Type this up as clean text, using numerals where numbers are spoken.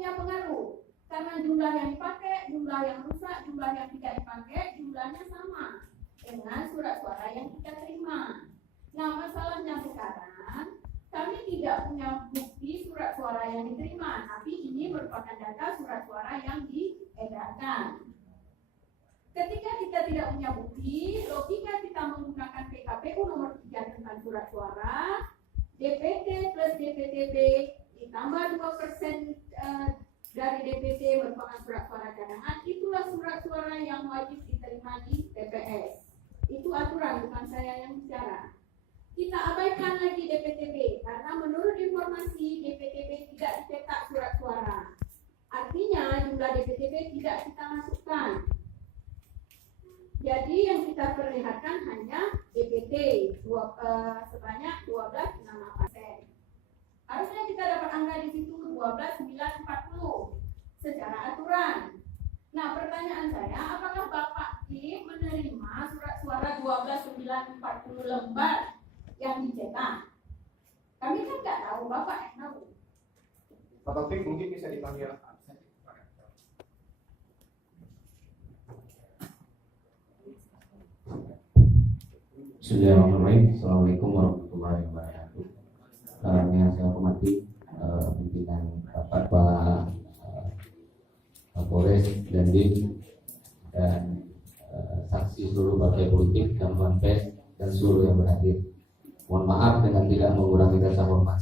punya pengaruh karena jumlah yang dipakai, jumlah yang rusak, jumlah yang tidak dipakai, jumlahnya sama dengan surat suara yang kita terima. Nah, masalahnya sekarang kami tidak punya bukti surat suara yang diterima, tapi ini merupakan data surat suara yang diedarkan. Ketika kita tidak punya bukti, logika kita menggunakan PKPU nomor 3 tentang surat suara, DPT plus DPTB ditambah 2% dari DPT merupakan surat suara cadangan, itulah surat suara yang wajib diterima di TPS. Itu aturan, bukan saya yang bicara. Kita abaikan lagi DPTB karena menurut informasi DPTB tidak dicetak surat suara. Artinya jumlah DPTB tidak kita masukkan. Jadi yang kita perlihatkan hanya DPT sebanyak 12,6%. Harusnya kita dapat angka di situ 12,940 secara aturan. Nah, pertanyaan saya, apakah Bapak Kim menerima surat suara 12,940 lembar yang dicetak? Kami kan nggak tahu, Bapak yang tahu. Pak Taufik mungkin bisa dipanggil. Bismillahirrahmanirrahim. Assalamualaikum warahmatullahi wabarakatuh. Yang saya hormati pimpinan Bapak Kapolres dan Dim dan saksi seluruh partai politik dan Dewan Pers dan seluruh yang berhadir. Mohon maaf dengan tidak mengurangi rasa hormat.